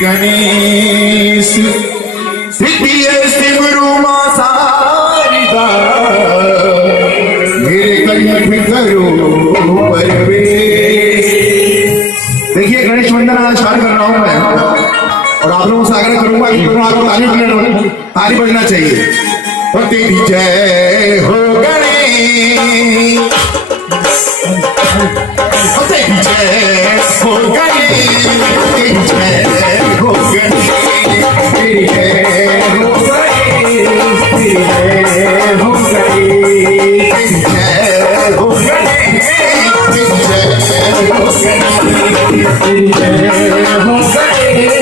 गणेश सिद्धिये सिमरू मां सारिदा मेरे कंठ करो परवेश। देखिए गणेश वंदना स्टार्ट कर रहा हूं मैं और आप लोगों से आग्रह करूंगा कि दोनों आपको ताली बजना चाहिए। और तेरी जय हो गणेश, तेरी जय हो गणेश, तेरी जय हो गणेश, तेरी जय हो गणेश, तेरी जय हो गणेश, तेरी जय हो गणेश, तेरी जय हो गणेश, तेरी जय हो गणेश, तेरी जय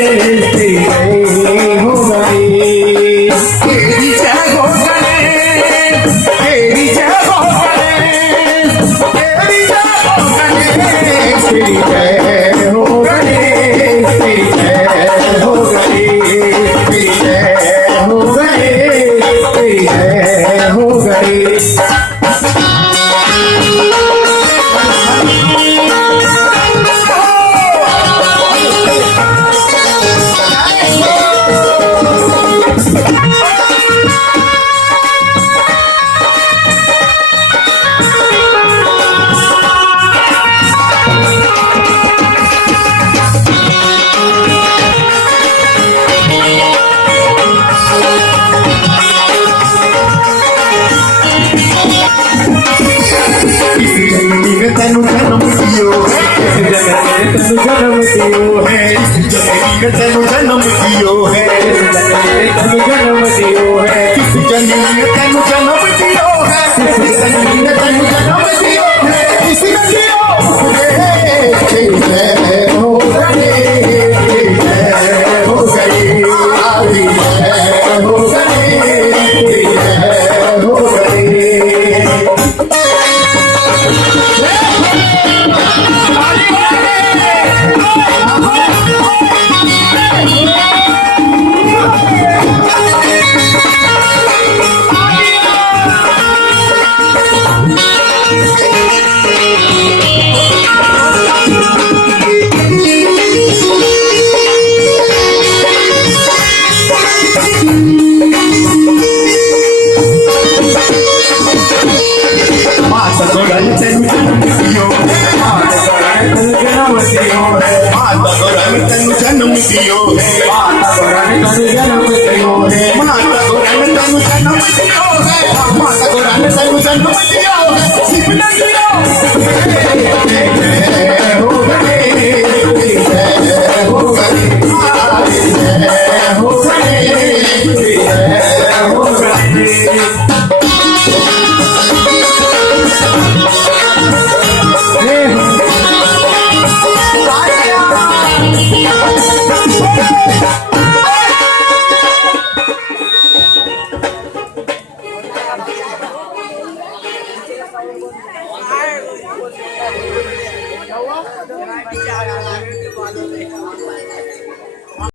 हो गणेश, तेरी जय हो गणेश, तेरी जय हो गणेश, तेरी जय हो गणेश, तेरी जय हो गणेश, तेरी जय हो गणेश, तेरी जय हो गणेश, तेरी जय हो गणेश। तेनु जन्म दियो है, तेनु जन्म दियो है, तेनु जन्म दियो है, तेनु जन्म दियो है, किस जन्म में तेनु जन्म दियो है, किस जन्म में तेनु जन्म दियो है, किस जन्म में तेरी जय हो गणेश, तेरी जय हो गणेश, तेरी जय हो गणेश, तेरी जय हो गणेश। तेनु जन्म दियो है, जन्म दियो है, माता गोरन तेनु जन्म दियो है, माता गोरन तेनु जन्म दियो है, सिमरन दियो